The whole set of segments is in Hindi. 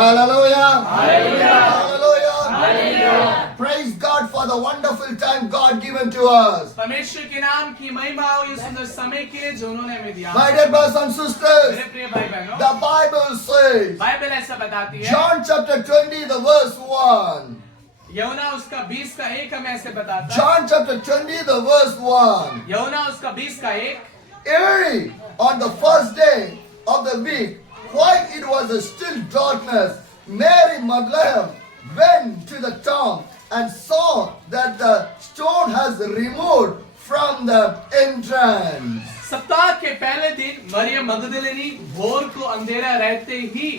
Hallelujah. Hallelujah. Hallelujah. Praise God for the wonderful time God given to us. परमेश्वर के नाम की महिमा हो इस सुंदर समय के लिए जो उन्होंने हमें दिया। My dear brothers and sisters, मेरे प्रिय भाई बहनों, the Bible says, बाइबल ऐसा बताती है, John chapter 20, the verse 1. यूहन्ना उसका 20 का 1 हमें ऐसे बताता है। John chapter 20, the verse 1. यूहन्ना उसका 20 का 1, Early on the first day of the week, while it was a still darkness, Mary Magdalene went to the tomb and saw that the stone has removed from the entrance. सप्ताह के पहले दिन मरियम मगदलिनी भोर को अंधेरा रहते ही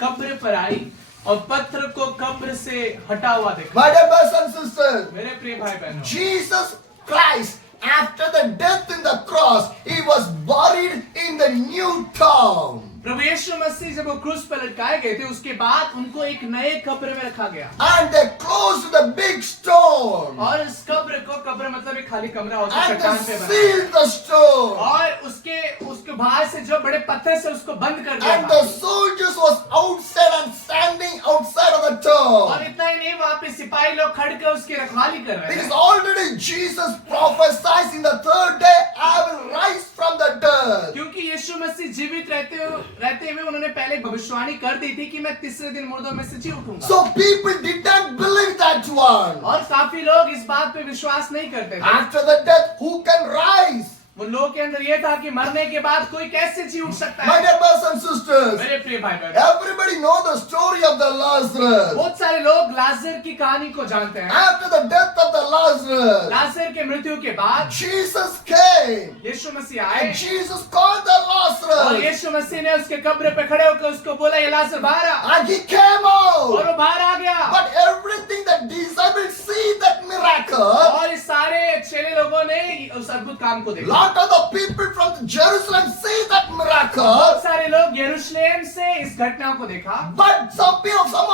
कब्र पर आई और पत्थर को कब्र से हटा हुआ देखा। My dear brothers and sisters, मेरे प्रिय भाई बहनों, Jesus Christ, after the death in the cross, he was buried in the new tomb. प्रभु यीशु मसीह जब वो क्रूस पर लटकाए गए थे उसके बाद उनको एक नए कब्र में रखा गया And they closed the big stone. और इस कब्र को, कब्र मतलब एक खाली कमरा होता है, And चट्टान they पे बना sealed the stone. और उसके बाहर से जो बड़े पत्थर से उसको बंद कर दिया And था। the soldiers was outside and standing outside of the tomb. और इतना ही नहीं, वहाँ पे सिपाही लोग खड़ कर उसकी रखवाली कर रहे Because थे already Jesus prophesied in the third day, I will rise from the dead. क्योंकि यीशु मसीह जीवित रहते हुए उन्होंने पहले भविष्यवाणी कर दी थी कि मैं तीसरे दिन मुर्दों में से जी उठूंगा। So people did not believe that one. और काफी लोग इस बात पे विश्वास नहीं करते थे। After the death, who can rise? वो लोग के अंदर ये था कि मरने के बाद कोई कैसे जी उठ सकता My है। dear brothers and sisters, मेरे प्रिय भाई बहन, everybody know the story of the Lazarus. बहुत सारे लोग लाजर की कहानी को जानते हैं। After the death of the Lazarus, लाजर के मृत्यु के बाद Jesus came यीशु मसीह आए and Jesus called the और Lazarus यीशु मसीह ने उसके कब्र पे खड़े होकर उसको बोला, ये लाजर बाहर आ। and he came और out. वो बाहर आ गया। But everything the disciples see that miracle, और इस सारे चेले लोगों ने उस अद्भुत काम को देखा। lot of the people from Jerusalem see that बहुत miracle. सारे लोग यरूशलेम से इस घटना को देखा, But some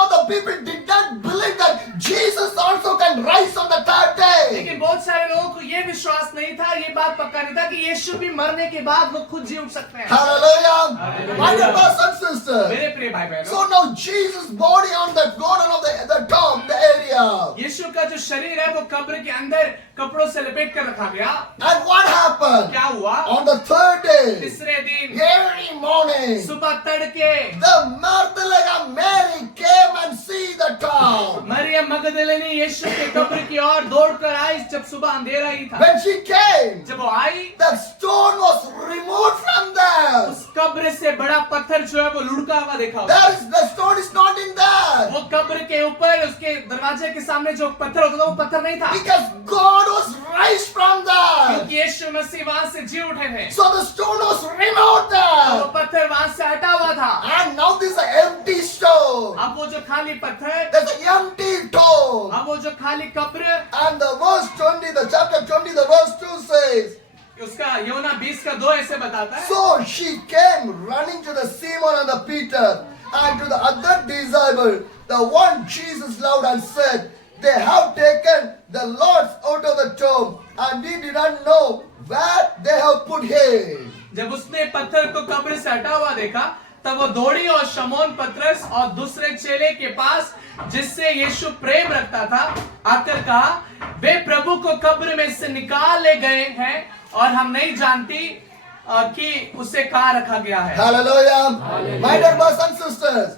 of the people did not believe that Jesus also can rise on the third day. लेकिन बहुत सारे लोगों को ये विश्वास नहीं था, ये बात पक्का नहीं था कि यीशु भी मरने के बाद वो खुद जी उठ सकते हैं। Hallelujah. Hallelujah. My dear brothers and sisters. मेरे प्रिय भाई बहनों, So now Jesus' body on the garden of the tomb, the area. यीशु का जो शरीर है वो कब्र के अंदर कपड़ों से लपेट कर रखा गया। And what happened? क्या हुआ? On the third day, तीसरे दिन early morning, सुबह तड़के the Magdalene Mary came and see the tomb. Maryam मगदलिनी यीशु के कब्र की ओर दौड़कर आई जब सुबह अंधेरा ही था। When she came, जब वो आई, the stone was removed from there. उस कब्र से बड़ा पत्थर जो है वो लुढ़का हुआ देखा। The stone is not in there. वो कब्र के ऊपर उसके दरवाजे के सामने जो पत्थर होता था वो पत्थर नहीं था, Because God was raised from there. क्योंकि यीशु मसीह वहां से जी उठे थे। So the stone was removed वो there. पत्थर वहां से हटा हुआ था। And now this is an empty stone. अब वो जो खाली पत्थर, There's an empty tomb. अब वो जो खाली कब्र, And the verse 20, the chapter 20, the verse 2 says, उसका यूहन्ना 20 का 2 ऐसे बताता है। so she came running to the Simon and the Peter and to the other disciple, the one Jesus loved, and said, they have taken the Lord out of the tomb, and we did not know where they have put him. जब उसने पत्थर को कब्र से हटा हुआ देखा तब वो दौड़ी और शमौन पतरस और दूसरे चेले के पास जिससे यीशु प्रेम रखता था आकर कहा, वे प्रभु को कब्र में से निकाल ले गए हैं और हम नहीं जानती कि उसे कहाँ रखा गया है। Hallelujah. My dear brothers and sisters,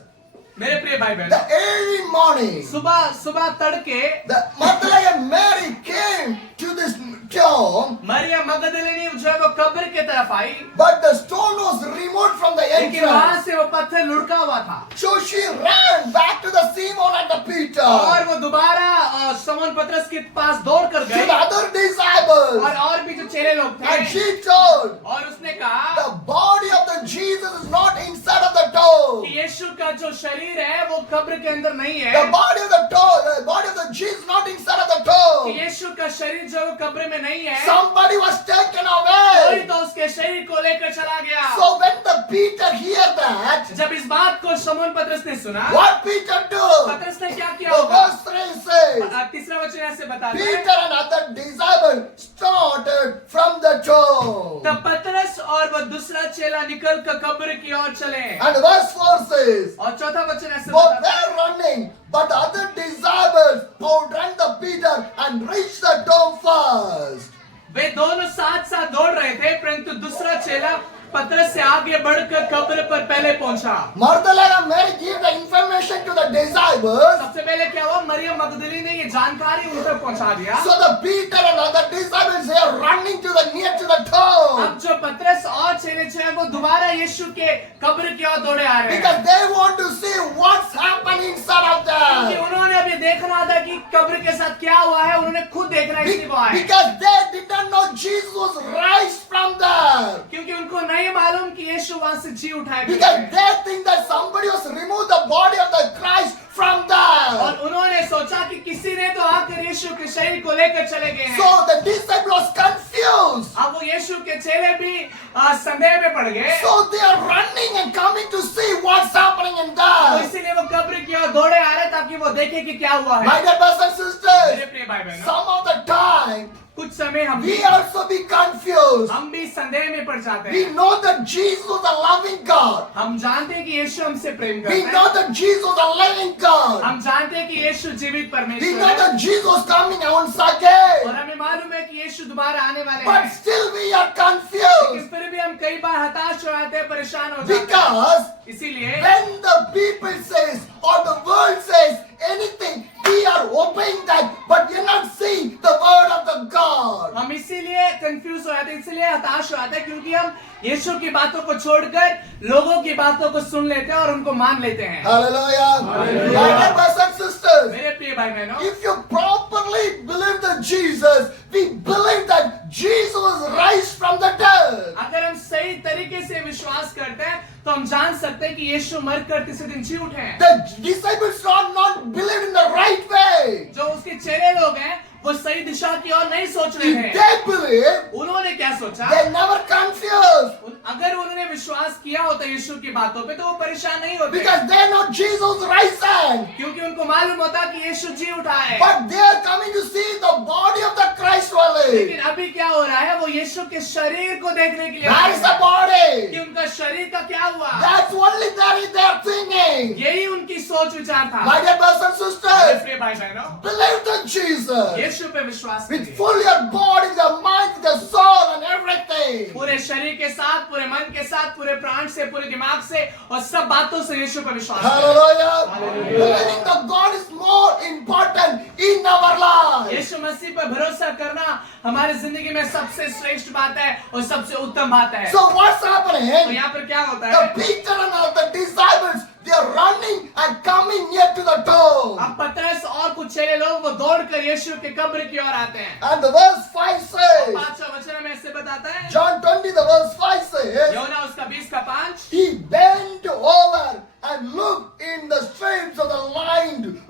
मेरे प्रिय भाई the बहन, early morning, सुबह तड़के the Magdalene Mary came to this tomb, Maryam मगदलिनी जो है वो कब्र के तरफ आई, but the stone was removed from the लेकिन वहां entrance. से वो पत्थर लुढ़का हुआ था। So she ran back to the Simon and the Peter, और वो दोबारा शमौन पतरस के पास दौड़ कर to गई the other disciples, और भी जो चेले लोग and थे, she told, और उसने कहा the body of the Jesus is not inside of the tomb. कि यीशु का जो शरीर है वो कब्र के अंदर नहीं The है, body of the Jesus is not inside of the कि tomb. यीशु का शरीर जो है वो कब्र में में नहीं है, somebody was taken कोई away. तो उसके शरीर को लेकर चला गया। So when the Peter hear that, जब इस बात को शमौन पतरस ने सुना, what Peter do? पतरस ने क्या किया The होगा? verse 3 says, तीसरा वचन ऐसे बताता है, Peter and other disciples started from the tomb. तब पतरस और वह दूसरा चेला निकल कर कब्र की ओर चले। And verse 4 says, और चौथा वचन ऐसे both बताता है, were running, but other disciples outrun the Peter and reached the tomb first. वे दोनों साथ साथ दौड़ रहे थे, परंतु दूसरा चेला पतरस से आगे बढ़कर कब्र पर पहले पहुंचा। Magdalene and Mary give the information to the disciples. सबसे पहले क्या हुआ, मरियम मगदली ने ये जानकारी उन तक पहुंचा दिया। So the Peter and other disciples, they are running to the near to the tomb. अब जो पतरस और चेले हैं वो दोबारा यीशु के कब्र की ओर दौड़े आ रहे हैं, Because they want to see what's happening inside of क्योंकि them. उन्होंने अब ये देखना था कि कब्र के साथ क्या हुआ है, उन्होंने खुद देखना इसलिए वो आए, Because they did not know Jesus was raised from there. क्योंकि उनको नहीं मालूम कि यीशु वहां से जी उठाए गए Because हैं। they think that somebody was removed the body of the Christ from there. और उन्होंने सोचा कि किसी ने तो आकर यीशु के शरीर को लेकर चले गए हैं। So the disciple was confused. अब वो यीशु के चेले भी संदेह में पड़ गए, So they are running and coming to see what's happening in तो there. इसीलिए वो कब्र की ओर दौड़े आ रहे ताकि वो देखे कि क्या हुआ है। My dear brothers and मेरे sisters, प्रिय भाई बहनों, some of the time कुछ समय we also be confused. हम भी संदेह में पड़ जाते We हैं। know that Jesus is a loving God. हम जानते हैं कि यीशु हमसे प्रेम We करता है, know that Jesus is a living God. हम जानते हैं कि यीशु जीवित We परमेश्वर know है, that Jesus is coming once और again. हमें मालूम है कि यीशु दोबारा आने वाले But हैं, still we are लेकिन confused. फिर भी हम कई बार हताश हो जाते हैं, परेशान हो जाते हैं। Because इसीलिए when the people says or the world says anything, we are obeying that, but we are not seeing the word of the God. हम इसीलिए कंफ्यूज हो जाते हैं, इसीलिए हताश हो जाते हैं, क्योंकि हम यीशु की बातों को छोड़कर लोगों की बातों को सुन लेते हैं और उनको मान लेते हैं। Hallelujah. My dear brothers and sisters, मेरे प्रिय भाई बहनों, if you properly believe that Jesus, we believe that Jesus was raised from the dead. अगर हम सही तरीके से विश्वास करते हैं तो हम जान सकते हैं कि यीशु मरकर तीसरे दिन जी उठे हैं। The disciples are not believed in the right way. जो उसके चेले लोग हैं वो सही दिशा की ओर नहीं सोच रहे If थे। they believe, उन्होंने क्या सोचा, they never confused. अगर उन्होंने विश्वास किया होता यीशु की बातों पे तो वो परेशान नहीं होते, Because they know Jesus risen. क्योंकि उनको मालूम होता कि यीशु जी उठा है। But they are coming to see the body of the Christ only. लेकिन अभी क्या हो रहा है, वो यीशु के शरीर को देखने के लिए Where आए is the हैं body? कि उनका शरीर का क्या हुआ। That's only that is their thinking. यही उनकी सोच विचार था। My dear brothers and मेरे sisters, प्रिय भाई बहनों, believe that Jesus यीशु पे विश्वास with करिए, full your body, the mind, the soul, and everything. पूरे शरीर के साथ, पूरे मन के साथ, पूरे प्राण से, पूरे दिमाग से और सब बातों से यीशु पर विश्वास करें। Hallelujah. Hallelujah. Believing that God is more important in our life. यीशु मसीह पर भरोसा करना हमारी जिंदगी में सबसे श्रेष्ठ बात है और सबसे उत्तम बात है। So what's तो happening? यहाँ पर क्या होता The है, Peter and all the disciples, they are running and coming near to the tomb. अब पतरस और कुछ चेले लोग वो दौड़कर यीशु के कब्र की ओर आते हैं। And the verse 5 says, 5वां वचन में ऐसे बताता है, John 20, the verse 5 says, योना उसका 20:5, he bent over and looked in the streets of the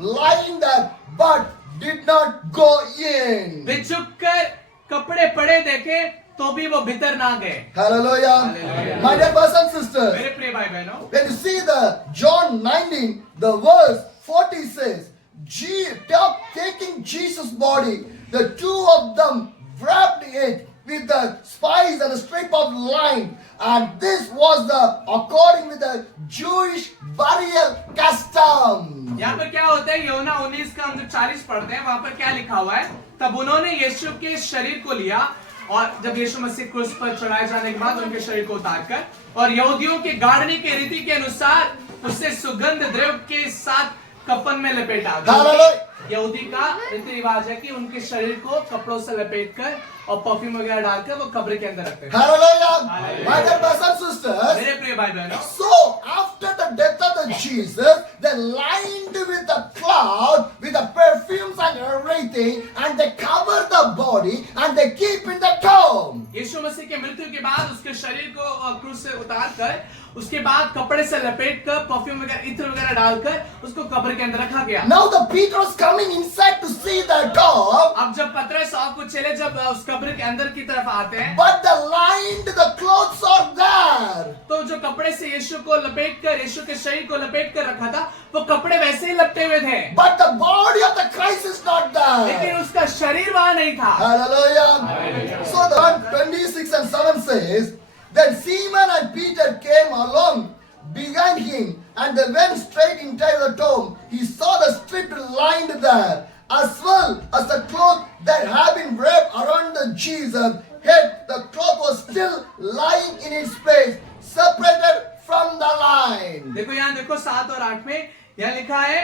lying there, but did not go in. वे झुककर कपड़े पड़े देखे तो भी वो भीतर ना गए। Hallelujah. Hallelujah. My dear brothers and sisters, मेरे प्रिय भाई बहनों, when you see the John 19, the verse 40 says, taking Jesus' body, the two of them wrapped it with the spice and a strip of linen, and this was according with the Jewish burial custom. यहाँ पर क्या होता है, योना 19 का हम जब 40 पढ़ते हैं वहां पर क्या लिखा हुआ है, तब उन्होंने यीशु के शरीर को लिया और जब यीशु मसीह क्रूस पर चढ़ाए जाने के बाद उनके शरीर को उतारकर और यहूदियों के गाड़ने के रीति के अनुसार उसे सुगंध द्रव्य के साथ कफन में लपेटा। Hallelujah. यहूदी का रीति रिवाज है कि उनके शरीर को कपड़ों से लपेटकर और परफ्यूम वगैरह डालकर वो कब्र के अंदर रखते हैं। Hallelujah. Hallelujah. My dear brothers and sisters, मेरे प्रिय भाई बहनों, so after the death of the Jesus, they lined with the cloud, with the perfumes and everything, and they cover the body and they keep in the tomb. यीशु मसीह के मृत्यु के बाद उसके शरीर को क्रूस से उतार कर उसके बाद कपड़े से लपेट कर परफ्यूम वगैरह इत्र वगैरह डालकर उसको कब्र के अंदर रखा गया। Now the Peter was coming inside to see the tomb, अब जब पतरस और कुछ चेले जब उस कब्र के अंदर की तरफ आते हैं but the clothes are there. तो जो कपड़े से यीशु को लपेट कर यीशु के शरीर को लपेट कर रखा था वो कपड़े वैसे ही लपटे हुए थे, But the body of the Christ is not लेकिन there. उसका शरीर वहां नहीं था। Hallelujah. So the 26 and 7 says that Simon and Peter came along behind him, and they went straight inside the tomb. He saw the strip lying there, as well as the cloth that had been wrapped around the Jesus' head. The cloth was still lying in its place, separated from the line. देखो यहाँ देखो 7 और 8 में यहाँ लिखा है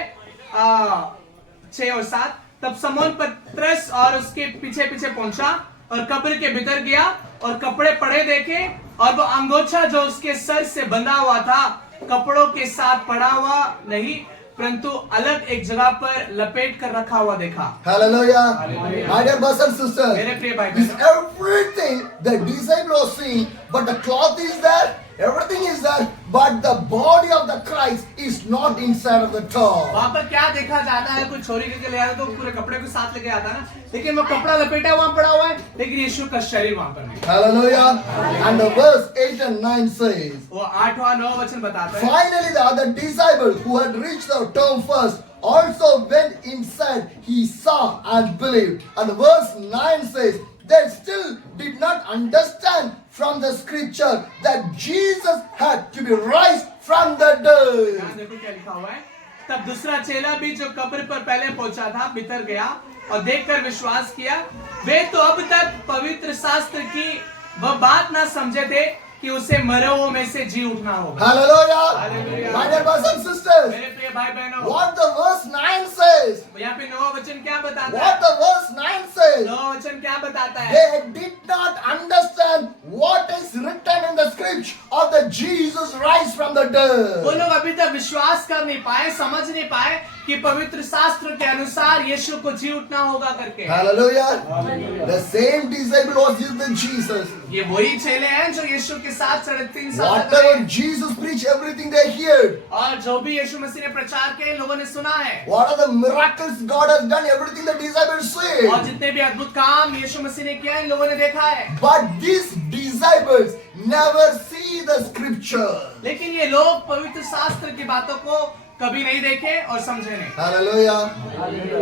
6 और 7, तब समौन पतरस और उसके पीछे पीछे पहुंचा और कब्र के भीतर गया और कपड़े पड़े देखे और वो अंगोछा जो उसके सर से बंधा हुआ था कपड़ों के साथ पड़ा हुआ नहीं परंतु अलग एक जगह पर लपेट कर रखा हुआ देखा। Hallelujah. My dear brothers and sisters, मेरे प्रिय भाई this बहनों, everything the disciples are seeing, but the cloth is there, everything is there, but the body of the Christ is not inside of the tomb. वहां पर क्या देखा जाता है, कोई छोरी के ले आता तो पूरे कपड़े को साथ लेके आता ना, लेकिन वो कपड़ा लपेटा वहां पड़ा हुआ है लेकिन यीशु का शरीर वहां पर नहीं। Hallelujah. And the verse 8 and 9 says, वो 8 और 9 वचन बताता है, finally the other disciples who had reached the tomb first also went inside. He saw and believed. And verse 9 says, they still did not understand from the scripture that Jesus had to be raised from the dead. यहाँ देखो क्या लिखा हुआ है, तब दूसरा चेला भी जो कब्र पर पहले पहुंचा था भीतर गया और देखकर विश्वास किया। वे तो अब तक पवित्र शास्त्र की वह बात ना समझे थे कि उसे मरे हुओं में से जी उठना होगा। Hallelujah. Hallelujah. My dear brothers and sisters, मेरे प्रिय भाई बहनों, what the verse 9 says, यहाँ पे 9 वचन क्या बताता है? what the verse 9 says, 9 वचन क्या बताता है? they did not understand what is written in the scripture of the Jesus rise from the वो dead. लोग अभी तक विश्वास कर नहीं पाए, समझ नहीं पाए कि पवित्र शास्त्र के अनुसार यीशु को जी उठना होगा करके। Hallelujah. The same disciple was with the Jesus. ये वही चेले हैं जो यीशु के साथ 3.5 साल तक Whatever रहे Jesus preached, everything they heard. और जो भी यीशु मसीह ने प्रचार किया इन लोगों ने सुना है What are the miracles God has done, everything the disciples और see. जितने भी अद्भुत काम यीशु मसीह ने किया इन लोगों ने देखा है, But these disciples never see the scripture. लेकिन ये लोग पवित्र शास्त्र की बातों को कभी नहीं देखे और समझे नहीं। Hallelujah.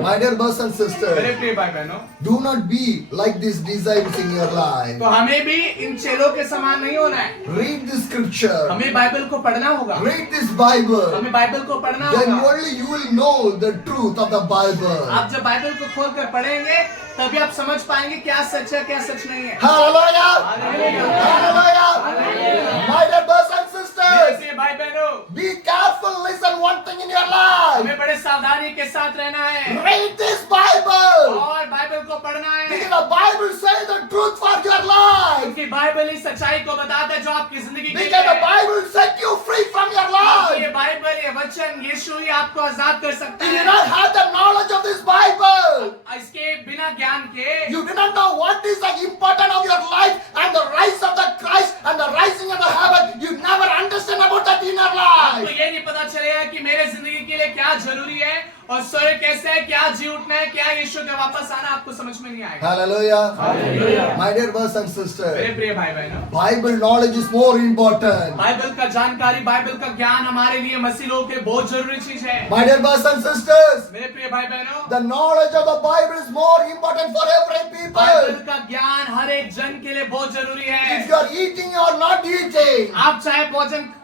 My dear brothers and मेरे sisters, प्रिय भाई बहनों, do not be like these disciples in your life. तो हमें भी इन चेलों के समान नहीं होना है। Read the scripture. हमें बाइबल को पढ़ना होगा, Read this Bible. हमें बाइबल को पढ़ना Then होगा। only you will know the truth of the Bible. आप जब बाइबल को खोल कर पढ़ेंगे तभी आप समझ पाएंगे क्या सच है क्या सच नहीं है। Hallelujah. Hallelujah. Hallelujah. My dear brothers and मेरे sisters, प्रिय भाई बहनों, be careful. Listen one thing in your life. हमें बड़े सावधानी के साथ रहना है Read this Bible. और बाइबल को पढ़ना है, Because the Bible says the truth for your life. क्योंकि बाइबल इस सच्चाई को बताता है जो आपकी जिंदगी के लिए Because the है। Bible set you free from your क्योंकि ये life. बाइबल ये वचन यीशु ही आपको आजाद कर सकता If you है। do not have the knowledge of this Bible, इसके बिना ज्ञान के you do not know what is the importance of your life and the rise of the Christ and the rising of the heaven. You never understand about that inner आपको life. ये नहीं पता चलेगा कि मेरे जिंदगी के लिए क्या जरूरी है और स्वर्ग कैसे है, क्या जी उठना है, क्या यीशु का वापस आना, आपको समझ में नहीं आएगा। Hallelujah. My dear brothers and मेरे sisters, प्रिय भाई बहनों, Bible knowledge is more important. Bible का जानकारी, बाइबल का ज्ञान हमारे लिए मसीह लोगों के लिए बहुत जरूरी चीज है। My dear brothers and sisters, मेरे प्रिय भाई बहनों, the knowledge of the Bible is more important for every Bible people. का ज्ञान हर एक जन के लिए बहुत जरूरी है। If you are eating or not eating, आप चाहे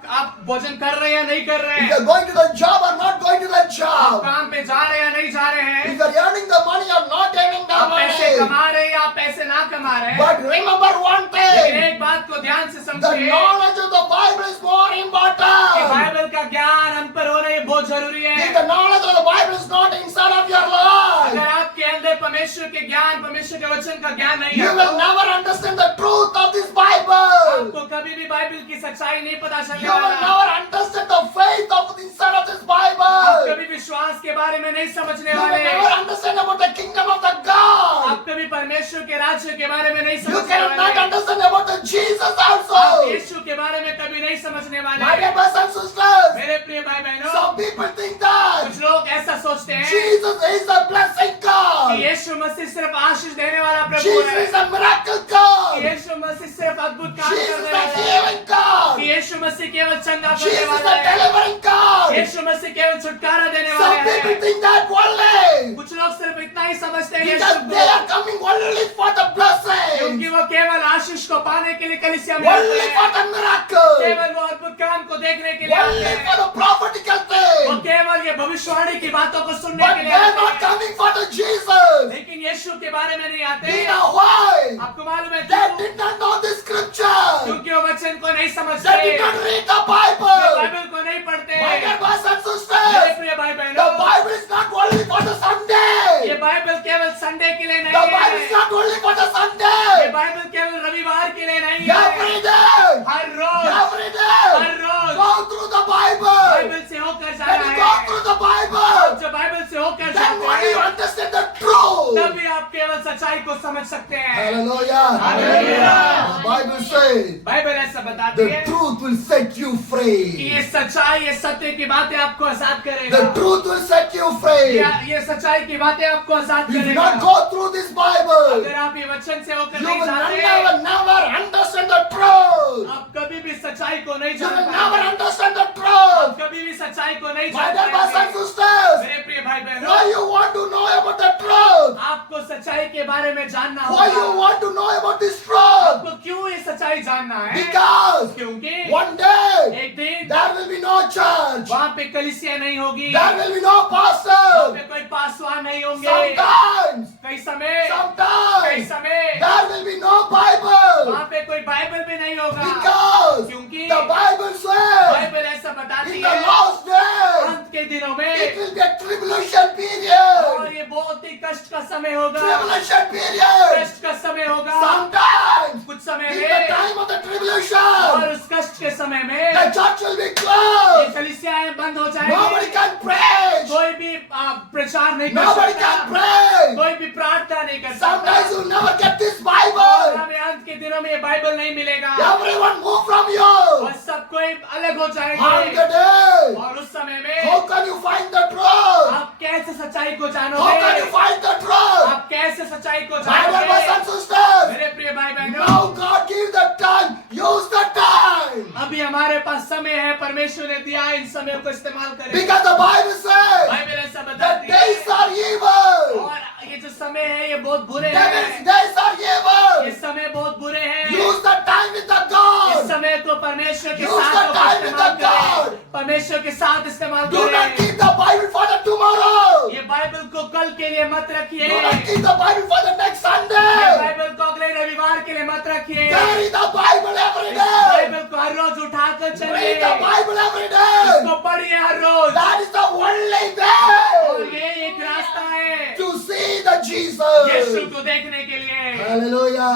आप भोजन कर रहे हैं या नहीं कर रहे if you हैं, are going to the job or not going to the आप job, काम पे जा रहे हैं या नहीं जा रहे हैं, if you are earning the money or not earning the आप पैसे money, कमा रहे हैं या आप पैसे ना कमा रहे हैं, but remember one लेकिन thing, एक बात को ध्यान से the समझिए knowledge of the Bible is more कि important. बाइबल का ज्ञान हम पर होना ये बहुत जरूरी If है। the knowledge of the Bible is not inside of your अगर life, आपके अंदर परमेश्वर के ज्ञान, परमेश्वर के वचन का ज्ञान नहीं you है, will never understand the truth of this Bible. आपको कभी भी बाइबल की सच्चाई नहीं पता चलने You will वाला। never understand the faith of inside of this आप Bible. कभी विश्वास के बारे में नहीं समझने You will वाले। never understand about the kingdom of the God. आप कभी परमेश्वर के राज्य के बारे में नहीं You समझने cannot वाले, understand about the Jesus आप also. यीशु के बारे में कभी नहीं समझने My वाले। dear brothers and sisters, मेरे प्रिय भाई बहनों, some people think that कुछ लोग ऐसा सोचते हैं Jesus is a blessing कि God. यीशु मसीह सिर्फ आशीष देने वाला प्रभु Jesus है, is a miracle कि God. यीशु मसीह सिर्फ अद्भुत काम Jesus करने is a वाला है, healing कि God. यीशु मसीह केवल चंगा Jesus करने is वाला a है, delivering God. यीशु मसीह केवल छुटकारा देने Some वाला people है। think that only कुछ लोग सिर्फ इतना ही समझते हैं because यीशु they को, are coming only for the blessing, क्योंकि वो केवल आशीष को पाने के लिए कलीसिया में आते only for हैं, the miracle, केवल वो अद्भुत काम को देखने के लिए आते only for हैं, the prophetical वो thing. केवल ये भविष्यवाणी की बातों को सुनने But के they लिए are आते not हैं, coming for the Jesus. लेकिन यीशु के बारे में नहीं आते। You know why? आपको मालूम है They क्यों? did not know the scripture. क्योंकि वो वचन को नहीं समझते, They did not read the way Bible. Bible को नहीं पढ़ते। My dear brothers and मेरे sisters, प्रिय भाई the बहनों, Bible is not only for the ये Sunday. बाइबल केवल संडे के लिए The नहीं Bible is है, not only for the ये Sunday. बाइबल केवल रविवार के लिए नहीं है, Every day, हर रोज every day, हर रोज go through the Bible. Bible से होकर When जाना you go है। through the Bible, जब बाइबल से होकर then जाते only you हैं, understand the truth. तभी आप केवल सच्चाई को समझ सकते हैं। Hallelujah. Hallelujah. The Bible says Bible ऐसा बताती the है truth will set you कि free. ये सच्चाई, ये सत्य की बातें आपको आजाद करेगा। The truth will set you free. ये सच्चाई की बातें आपको आजाद If you करेगा। not go through this Bible, अगर आप ये वचन से होकर you नहीं will जाते, never understand the truth. आप कभी भी सच्चाई को नहीं You जान will never पाएंगे। understand the आप truth. कभी भी सच्चाई को नहीं My जान dear brothers and पाएंगे। sisters, मेरे प्रिय भाई why बहनों, you want to know about the truth? आपको सच्चाई के बारे में जानना Why you होगा। want to know about this truth? आपको क्यों ये सच्चाई जानना है? Because क्योंकि one day एक दिन there will be no church. वहाँ पे कलीसिया नहीं होगी, There will be no वहाँ pastor. पे कोई पासवान नहीं होंगे, Sometimes, कई समय sometimes there will be no Bible. वहाँ पे कोई बाइबल भी नहीं होगा, Because क्योंकि the Bible says बाइबल ऐसा बताती in the है last days अंत के दिनों it में, will be a tribulation और period. ये बहुत ही कष्ट का समय होगा, Tribulation period. कष्ट का समय होगा। Sometimes कुछ समय in the में time of the और tribulation उस कष्ट के समय में the church will be ये closed. कलीसियाएं बंद हो Nobody जाएंगी, can preach. कोई भी प्रचार नहीं कर Nobody सकता, can pray. कोई भी प्रार्थना नहीं कर Sometimes सकता, you'll never get this और Bible. हमें अंत के दिनों में ये बाइबल नहीं मिलेगा, Everyone move from you. और सब कोई अलग हो On the जाएंगे। day, और उस समय में how can you find the truth? आप कैसे सच्चाई को How can जानोगे? you find the truth? आप कैसे सच्चाई को My dear brothers जानोगे? and sisters, मेरे प्रिय भाई बहनों, now God give the time. Use the time. अभी हमारे पास समय है, परमेश्वर ने दिया है, इन समय को इस्तेमाल करें। Because the Bible says Bible ऐसा the बताती है, days are evil. और ये जो समय है ये बहुत बुरे Devil's हैं, days are ये evil. समय बहुत बुरे हैं। Use the time with the इस God. समय को परमेश्वर के Use साथ the होकर time with इस्तेमाल the God. करें, परमेश्वर के साथ इस्तेमाल Do not करें। keep the Bible for the tomorrow. ये बाइबल को कल के लिए मत रखिए, Do not keep the Bible for the next ये Sunday. बाइबल को अगले रविवार के लिए मत रखिए, Carry the Bible every इस day. बाइबल को हर रोज उठाकर Read चलिए, the Bible every day. इसको पढ़िए हर रोज, That is the only और way ये एक रास्ता है to see the Yeshu Jesus. को देखने के लिए। Hallelujah.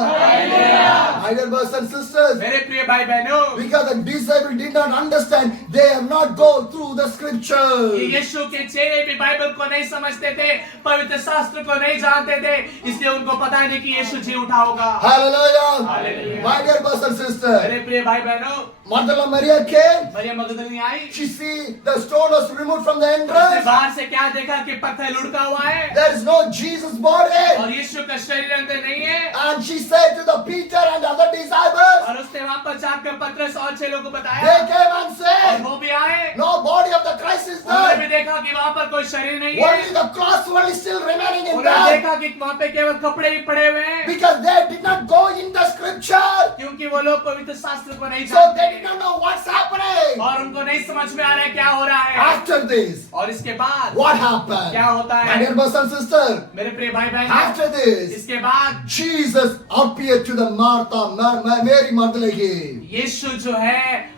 My dear brothers and sisters, मेरे प्रिय भाई बहनों, because the disciples did not understand, they have not gone through the ये scriptures. यीशु के चेले भी बाइबल को नहीं समझते थे, पवित्र शास्त्र को नहीं जानते थे, इसलिए उनको पता नहीं कि यीशु जी उठा होगा। Hallelujah. Hallelujah. My dear brothers and sisters, मेरे प्रिय भाई बहनों, Magdalene Maria came. Maryam मगदलिनी I, She see the stone was removed from the उसने entrance. बाहर से क्या देखा कि पत्थर लुढ़का हुआ है There is no Jesus body. और यीशु का शरीर अंदर नहीं है, And she said to the Peter and the other disciples, और उसने वापस जाकर पतरस और चेलों को बताया, they came and और said, वो भी आए, no body of the Christ is उन्होंने भी there. देखा कि वहाँ पर कोई शरीर नहीं है, Only the cross only still remaining in उन्होंने there. देखा कि वहाँ पे केवल कपड़े ही पड़े हुए हैं, Because they did not go in the scripture. क्योंकि वो लोग पवित्र शास्त्र को नहीं So they did जानते not know what's happening. और उनको नहीं समझ में आ रहा है क्या हो रहा है। After this, और इसके बाद what happened? क्या होता My है? dear brothers and sisters, मेरे प्रिय भाई बहन, after this, इसके बाद Jesus appeared to the Mary Magdalene. यीशु जो है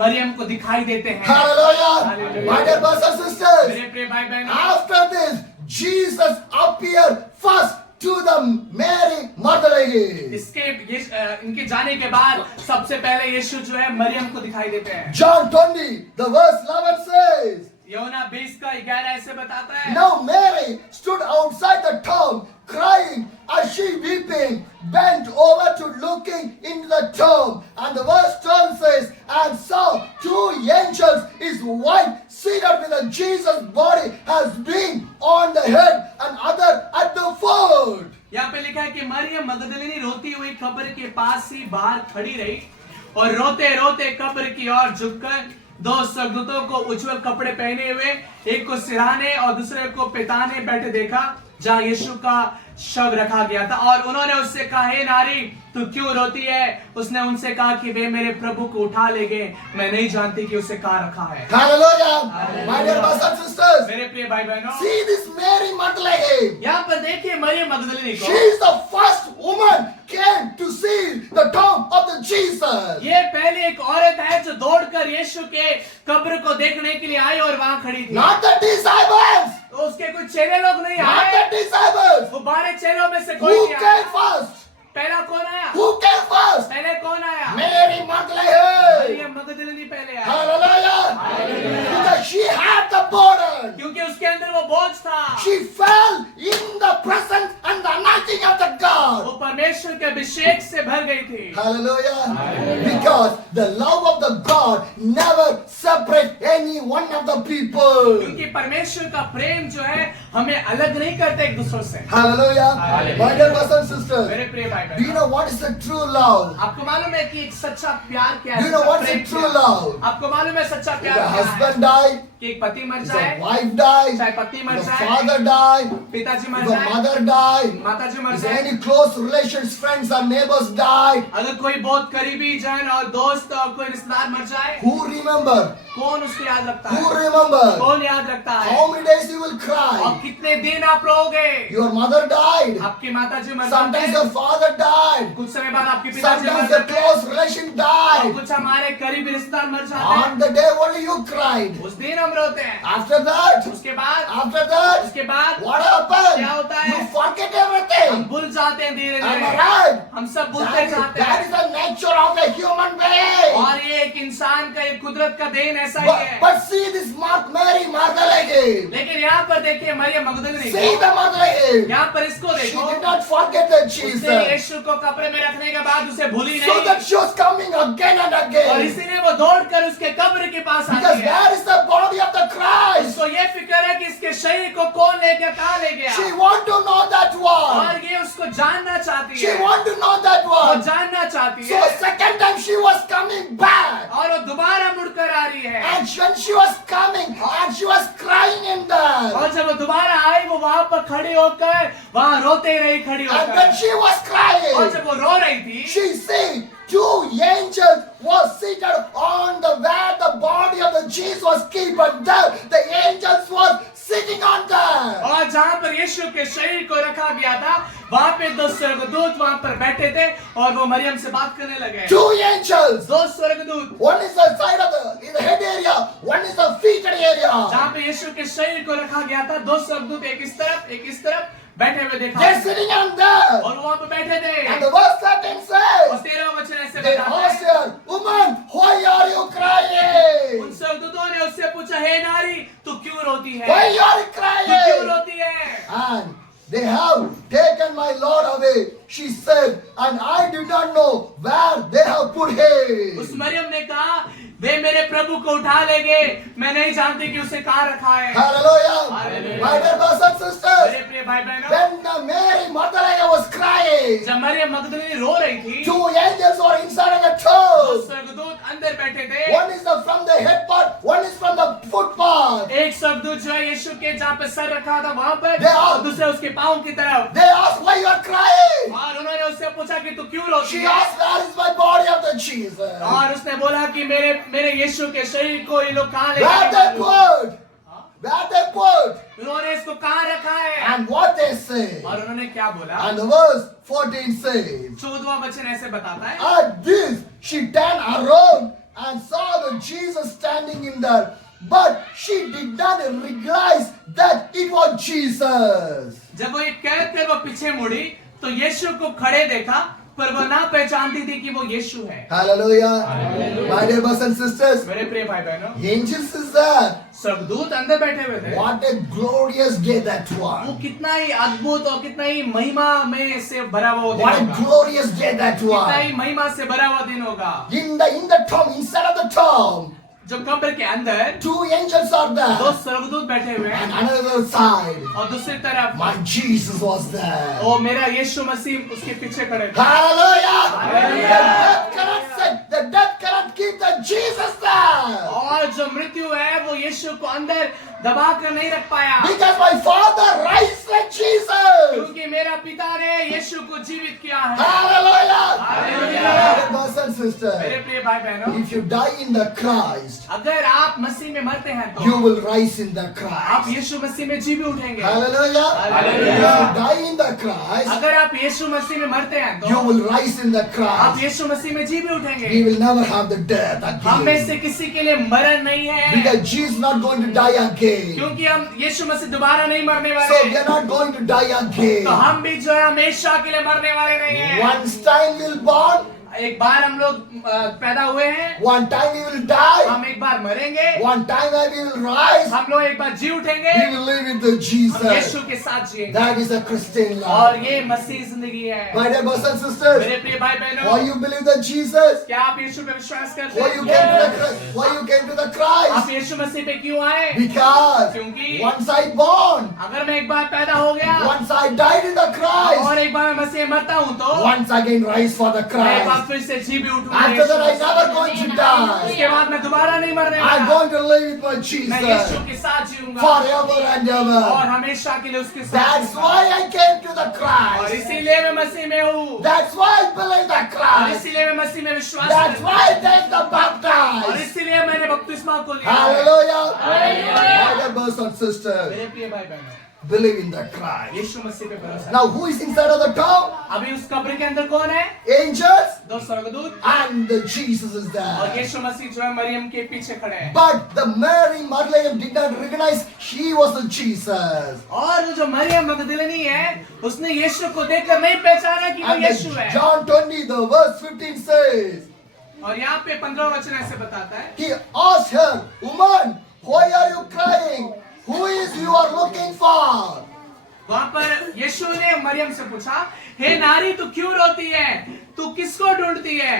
मरियम को दिखाई देते हैं। Hallelujah. Hallelujah. My dear brothers and sisters, मेरे प्रिय भाई बहन, after this, Jesus appeared first to the Mary Magdalene. इनके जाने के बाद सबसे पहले यीशु जो है मरियम को दिखाई देते हैं। John 20, the verse 11 says, यूहन्ना 20 का 11 ऐसे बताता है, now Mary stood outside the town crying as she weeping, bent over to looking into the tomb. And the verse 12 says, and saw two angels, his wife seated with a Jesus body has been on the head and other at the foot. यहाँ पे लिखा है कि मरियम मगदलिनी रोती हुई कब्र के पास ही बाहर खड़ी रही और रोते रोते कब्र की ओर झुककर दो स्वर्गदूतों को उज्जवल कपड़े पहने हुए, एक को सिरहाने और दूसरे को पिताने बैठे देखा जहाँ यीशु का शव रखा गया था। और उन्होंने उससे कहा, हे नारी, तू क्यों रोती है? उसने उनसे कहा कि वे मेरे प्रभु को उठा ले गए, मैं नहीं जानती कि उसे कहाँ रखा है। Hallelujah. My dear brothers and sisters, मेरे प्रिय भाई बहनों, see this Mary Magdalene. यहाँ पर देखिए मरियम मगदलिनी She को। is the first woman came to see the tomb of the Jesus. ये पहली एक औरत है जो दौड़कर यीशु के कब्र को देखने के लिए आई और वहां खड़ी थी। Not the disciples. तो उसके कुछ चेले लोग नहीं Not आए, the disciples. वो 12 चेलों में से कोई Who नहीं came आया। first? पहला कौन आया? Who came first? पहले कौन आया? Mary Magdalene. मरियम मगदलिनी पहले आया, Hallelujah. Because she had the burden. क्योंकि उसके अंदर वो बोझ था। She fell in the presence and the anointing of the God. वो परमेश्वर के अभिषेक से भर गई थी। Hallelujah. Because the love of the God never separate any one of the people. क्योंकि परमेश्वर का प्रेम जो है हमें अलग नहीं करते एक दूसरों से। Hallelujah. My dear brothers and sisters, मेरे प्रिय भाई do you बहनों, know what is the true love? आपको मालूम है कि एक सच्चा प्यार क्या Do है? you know सच्चा what is Prem the true क्या है? love? आपको मालूम है सच्चा If प्यार the क्या है? husband died, कि एक पति मर if जाए, the wife died, चाहे पति मर if the जाए, father died, पिताजी मर if the जाए, mother died, माताजी मर if जाए, any close relations, friends or neighbors died, अगर कोई बहुत करीबी जन और दोस्त और कोई रिश्तेदार मर जाए, who remember? कौन उसको याद रखता Who है? remember? कौन याद रखता है? How many days you will और cry? कितने दिन आप रोगे? Your mother died. आपकी माताजी मर Sometimes जाते your हैं, father died. कुछ समय बाद आपके पिताजी मर Sometimes your जाते हैं, close relation और died. कुछ हमारे करीबी रिश्तेदार मर जाते हैं। On the day only you cried. उस दिन हम रोते हैं। After that, उसके बाद what क्या happened? होता है? You forget हम everything. भूल जाते हैं धीरे Am I धीरे। right? हम सब भूलते जाते That हैं। is the nature of a human being. और ये एक इंसान का, एक कुदरत का देन ऐसा ही है। But see this Mary Magdalene. लेकिन यहाँ पर देखिए मरियम मगदलिनी See को, the Magdalene. यहाँ पर इसको She देखो, did not forget the उसने Jesus. यीशु को कब्र में रखने के बाद उसे भूली So नहीं, that she was coming again and और again. इसीलिए वो दौड़कर उसके कब्र के पास Because आती है। where is the body of the Christ? उसको ये फिक्र है कि इसके शरीर को कौन लेकर कहाँ ले गया, She want to know that one. और ये उसको जानना चाहती She है, want to know that वो one. जानना चाहती So है, second time she was coming back. और वो दोबारा मुड़कर आ रही है। And when she was coming and she was crying in there. और जब वो दोबारा आई, वो वहां पर खड़ी होकर वहां रोते रही, खड़ी And when होकर। she was और crying, जब वो रो रही थी, she see two angels was seated on the where the body of the Jesus was kept. But there the angels was sitting on there. और जहाँ पर यीशु के शरीर को रखा गया था, वहां पे दो स्वर्गदूत वहां पर बैठे थे और वो मरियम से बात करने लगे। Two angels. दो स्वर्गदूत, One is the side of in the head area. One is the feet area. जहाँ पे यीशु के शरीर को रखा गया था, दो स्वर्गदूत एक इस तरफ एक इस तरफ बैठे हुए देखा, They're sitting on there. और वहां पे बैठे थे। And the verse 13 और says, 13वां वचन ऐसे they बताता asked है, her, woman, why are you उन crying? स्वर्गदूतों ने उससे पूछा, हे नारी, तू क्यों रोती है? Why are you तू क्यों crying? रोती है? And they have taken my Lord away, she said, and I did not know where they have put उस him. मरियम ने कहा, वे मेरे प्रभु को उठा ले गए, मैं नहीं जानती कि उसे कहाँ रखा है। Hallelujah. Hallelujah. My dear brothers and मेरे sisters, प्रिय भाई बहनों, when the Mary Magdalene was crying, जब मरियम मगदलिनी रो रही थी, two angels were inside of the दो tomb. स्वर्गदूत अंदर बैठे थे। One is from the head part, one is from the foot part. एक स्वर्गदूत जो है यीशु के जहाँ पे सर रखा था वहां पर, They are- और दूसरे उसके पाँव की तरफ। They asked why you are crying. और उन्होंने उससे पूछा कि तू क्यों रोती She है? asked where is my body of the Jesus. और उसने बोला कि मेरे यीशु के शरीर को ये लोग कहाँ ले Where they गए? put? Where they put? उन्होंने इसको कहाँ रखा है? And what they say. और उन्होंने क्या बोला? And the verse 14 says, 14वां वचन ऐसे बताता है, at this she turned around and saw the Jesus standing in there. But she did not realize that it was Jesus. जब वो ये कहकर वो पीछे मुड़ी तो यीशु को खड़े देखा, पर वह ना पहचानती थी कि वो यीशु है। Hallelujah. My dear brothers and sisters, मेरे प्रिय भाई बहनों, angels is there. स्वर्गदूत अंदर बैठे हुए थे। What a glorious day that वो was. कितना ही अद्भुत और कितना ही महिमा में से भरा हुआ दिन What a होगा। glorious day that कितना was. ही महिमा से भरा हुआ दिन होगा। In the tomb, inside of the tomb, जो कब्र के अंदर 2 angels are दो there. स्वर्गदूत बैठे हुए And हैं another side, और दूसरी तरफ my Jesus was there. ओ मेरा यीशु मसीह उसके पीछे खड़े थे। Hallelujah. Hallelujah. The death cannot keep the Jesus there. और जो मृत्यु है वो यीशु को अंदर दबा कर नहीं रख पाया, Because my Father raised like Jesus. क्योंकि मेरा पिता ने यीशु को जीवित किया है। Hallelujah. Hallelujah. Brothers and मेरे sisters, प्रिय भाई बहनों, if you die in the Christ, अगर आप मसीह में मरते हैं तो you will rise in the आप Christ. यीशु मसीह में जी भी उठेंगे। Hallelujah. Hallelujah. If you die in the Christ, अगर आप यीशु मसीह में मरते हैं you तो will rise in the आप Christ. यीशु मसीह में जी भी उठेंगे। We will never have the death हम में again. से किसी के लिए मरण नहीं है, Because Jesus is not going to die again. क्योंकि हम यीशु मसीह दोबारा नहीं मरने So वाले। we are not going to die तो again. हम भी जो है हमेशा के लिए मरने वाले नहीं हैं। Once time we'll born, एक बार हम लोग पैदा हुए हैं, one time we will die, हम एक बार मरेंगे, one time we will rise, हम लोग एक बार जी उठेंगे, we will live with the हम Jesus. यीशु के साथ जिएंगे। That is a Christian और life. ये मसीह जिंदगी है। My dear brothers and sisters, मेरे प्रिय भाई why बहनों, you believe that Jesus? क्या आप यीशु पे विश्वास करते Why हैं? you came to the Christ? Why you came to the आप Christ? यीशु मसीह पे क्यों आए? Because क्योंकि once I born, अगर मैं एक बार पैदा हो गया once I died in the Christ, और एक बार मैं मसीह में मरता हूँ तो once again rise for the मैं एक बार Christ. फिर से जी भी उठूंगा। After that I never going to die. उसके बाद मैं दोबारा नहीं मरने I'm वाला। going to live with my मैं Jesus यीशु के साथ जीऊंगा forever and और ever. हमेशा के लिए उसके साथ That's जीऊंगा। why I came to the और Christ. इसीलिए मैं मसीह में हूँ, That's why I believe the और Christ. इसीलिए मैं मसीह में विश्वास That's करता हूँ, why I take the और baptize. इसीलिए मैंने बपतिस्मा को लिया है। Hallelujah. Hallelujah. My dear brothers and sisters, मेरे प्रिय भाई बहनों, believe in the Christ. यीशु मसीह पे भरोसा। Now who is inside of the tomb? अभी उस कब्र के अंदर कौन है? Angels दो स्वर्गदूत and the Jesus is और there. यीशु मसीह जो है मरियम के पीछे खड़े हैं। But the Mary Magdalene did not recognize he was the Jesus. और जो मरियम मगदलिनी है, उसने यीशु को देखकर नहीं पहचाना कि वो And यीशु है। John 20, the verse 15 says, और यहाँ पे 15 वचन ऐसे बताता है, he asked her, woman, why are you crying? Who is you are looking for? वहाँ पर यीशु ने मरियम से पूछा, हे नारी तू क्यों रोती है? तू किसको ढूंढती है?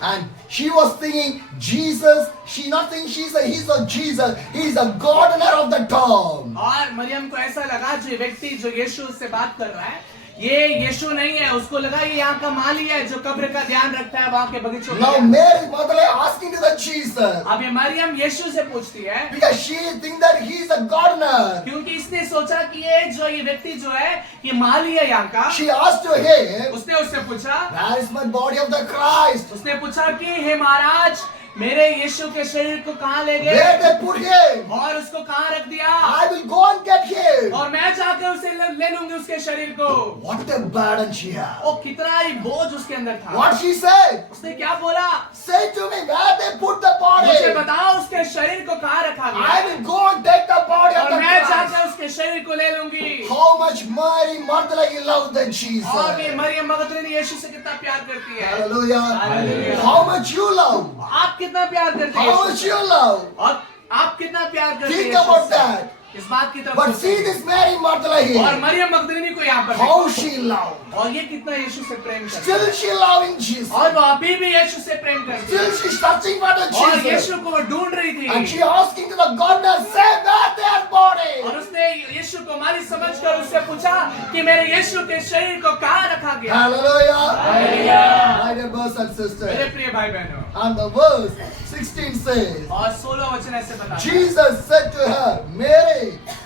And she was thinking, Jesus, she not thinking he's a Jesus, he's a gardener of the tomb. और मरियम को ऐसा लगा जो व्यक्ति जो यीशु से बात कर रहा है, ये यीशु नहीं है। उसको लगा ये यहाँ का माली है जो कब्र का ध्यान रखता है वहाँ के बगीचों Now में। Mary Magdalene asking to the Jesus, अब ये मरियम यीशु से पूछती है, because she think that he's a gardener. क्योंकि इसने सोचा कि ये व्यक्ति जो है ये माली है यहाँ का। She asked to him, उसने उससे पूछा, where is my body of the Christ? उसने पूछा कि हे महाराज, मेरे यीशु के शरीर को कहाँ ले गए Where they put him? और उसको कहाँ रख दिया? I will go and get him. और मैं जाकर उसे ले लूंगी उसके शरीर को। What a burden she had. ओ कितना ही बोझ उसके अंदर था। What she said? उसने क्या बोला? Say to me where they put the body. मुझे बताओ उसके शरीर को कहाँ रखा गया? I will go and take the body of और the मैं Christ. जाकर उसके शरीर को ले लूंगी। How much Mary Magdalene loved the Jesus. और ये मरियम मगदलिनी यीशु से कितना प्यार करती है। Hallelujah. Hallelujah. How much you love? आप कितना प्यार करते हैं How यीशु much से? you love? और आप कितना प्यार करते हैं Think यीशु about से? that. इस बात की तरफ But सोचें। see this Mary और Magdalene. मरियम मगदलिनी को यहाँ पर How देखो। she loved. और ये कितना यीशु से प्रेम करती Still है। she loving Jesus. और वो अभी भी यीशु से प्रेम करती है। Still she's searching for the और Jesus. यीशु को वो ढूंढ रही थी। And she asking to the gardener, say where their body. और उसने यीशु को मालिक समझकर उससे पूछा कि मेरे यीशु के शरीर को कहाँ रखा गया? Hallelujah. Hallelujah. My dear brothers and मेरे sisters. प्रिय भाई बहनों, And the verse 16 says, और 16 वचन ऐसे बताता है, Jesus said to her, Mary.